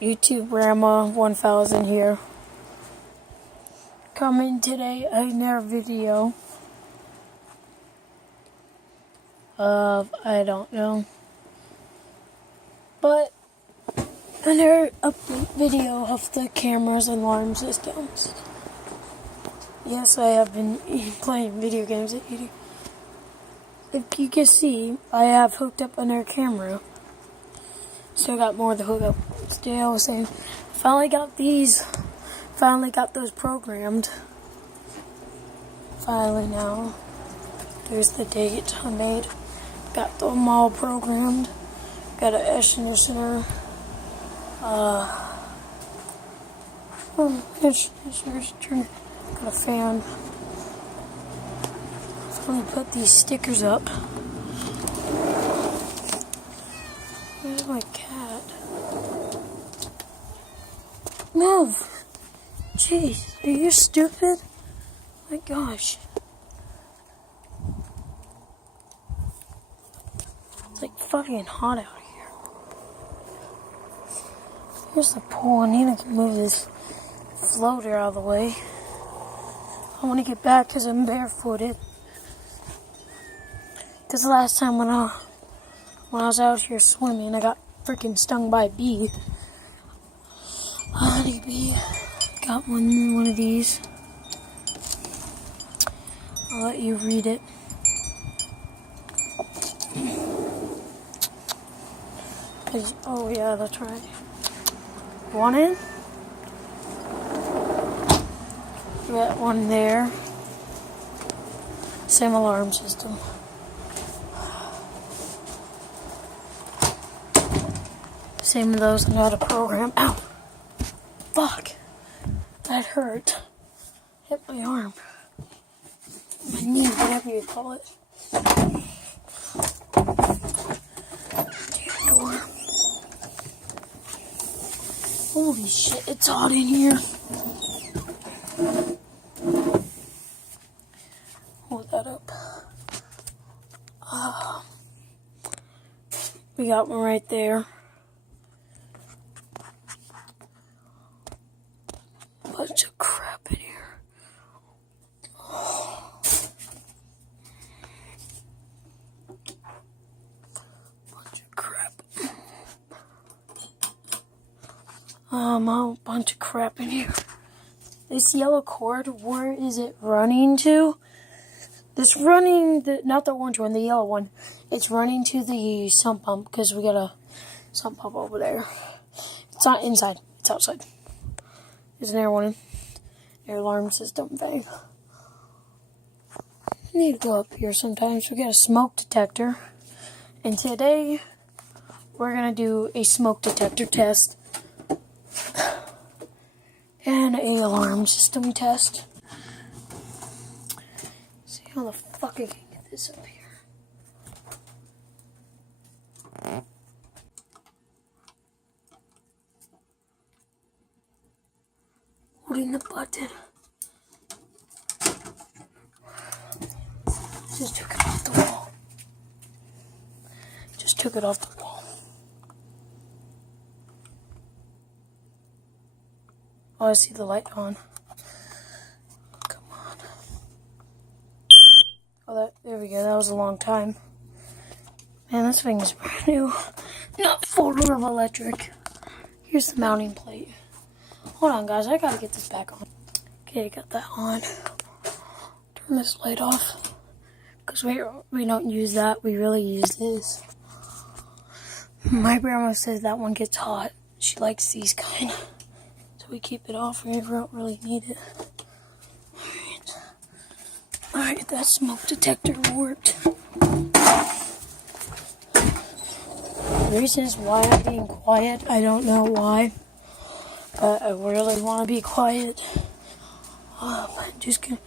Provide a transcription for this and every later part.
YouTube Grandma 1000 here. Coming today another video of, I don't know, but another update video of the cameras and alarm systems. Yes, I have been playing video games at eating. If you can see, I have hooked up another camera. Still got more to hook up. Still same. Finally got these. Finally got those programmed. Finally now. There's the date I made. Got them all programmed. Got an air conditioner. Got a fan. Finally put these stickers up. Where's my cat? Move! Jeez, are you stupid? My gosh. It's like fucking hot out here. Here's the pool. I need to move this floater out of the way. I want to get back because I'm barefooted. Because the last time when I was out here swimming, I got freaking stung by a bee. A honey bee. Got one of these. I'll let you read it. Oh yeah, that's right. Want in? Got one there. Same alarm system. Same with those. I got a program. Ow! Fuck! That hurt. Hit my arm. My knee, whatever you call it. Damn door. Holy shit, it's hot in here. Hold that up. We got one right there. Bunch of crap in here. Bunch of crap. A bunch of crap in here. This yellow cord, where is it running to? This running, not the orange one, the yellow one. It's running to the sump pump because we got a sump pump over there. It's not inside, it's outside. There's an air alarm system thing. I need to go up here sometimes. We got a smoke detector. And today, we're going to do a smoke detector test. And a alarm system test. See how the fuck I can get this up here. Holding the button. Just took it off the wall. Just took it off the wall. Oh, I see the light on. Come on. Oh, there we go. That was a long time. Man, this thing is brand new. Not full of electric. Here's the mounting plate. Hold on, guys. I gotta get this back on. Okay, got that on. Turn this light off. Because we don't use that. We really use this. My grandma says that one gets hot. She likes these kind. So we keep it off whenever we don't really need it. Alright, that smoke detector worked. The reasons why I'm being quiet, I don't know why. But I really want to be quiet. I'm just going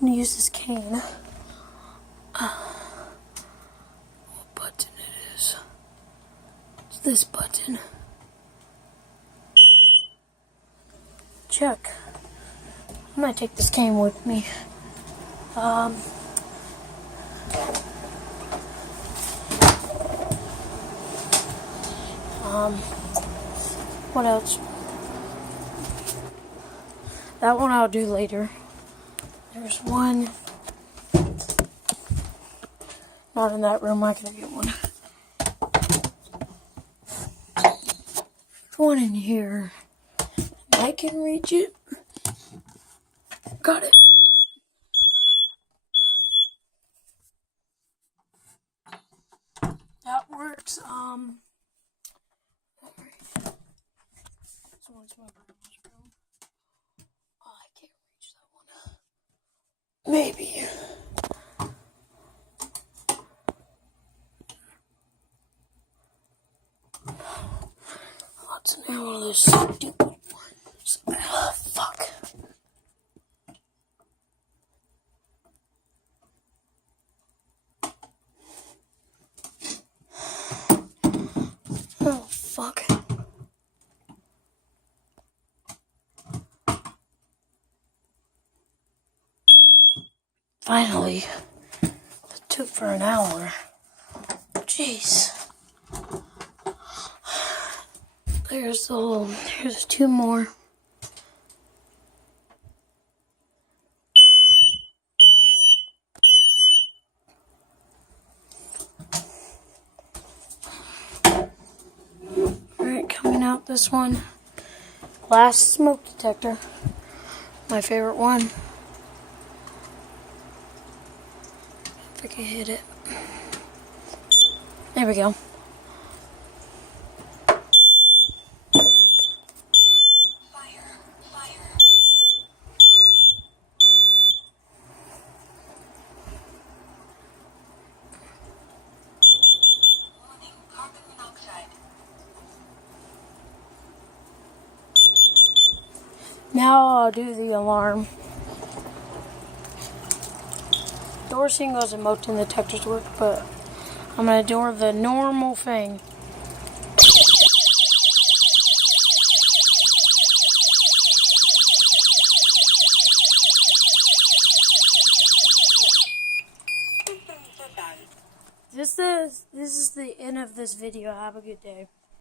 to use this cane. What button it is? It's this button. Check. I might take this cane with me. What else? That one I'll do later. There's one. Not in that room. I can get one. There's one in here. I can reach it. Got it. That works. This one's my grandma's room. Oh, I can't reach that one. Maybe. What's now one of those stupid ones? Oh, fuck. Oh, fuck. Finally. It took for an hour. Jeez. There's two more. Alright, coming out this one. Last smoke detector. My favorite one. If I can hit it. There we go. Now I'll do the alarm. Door singles and motion detectors work, but I'm going to do the normal thing. This is the end of this video. Have a good day.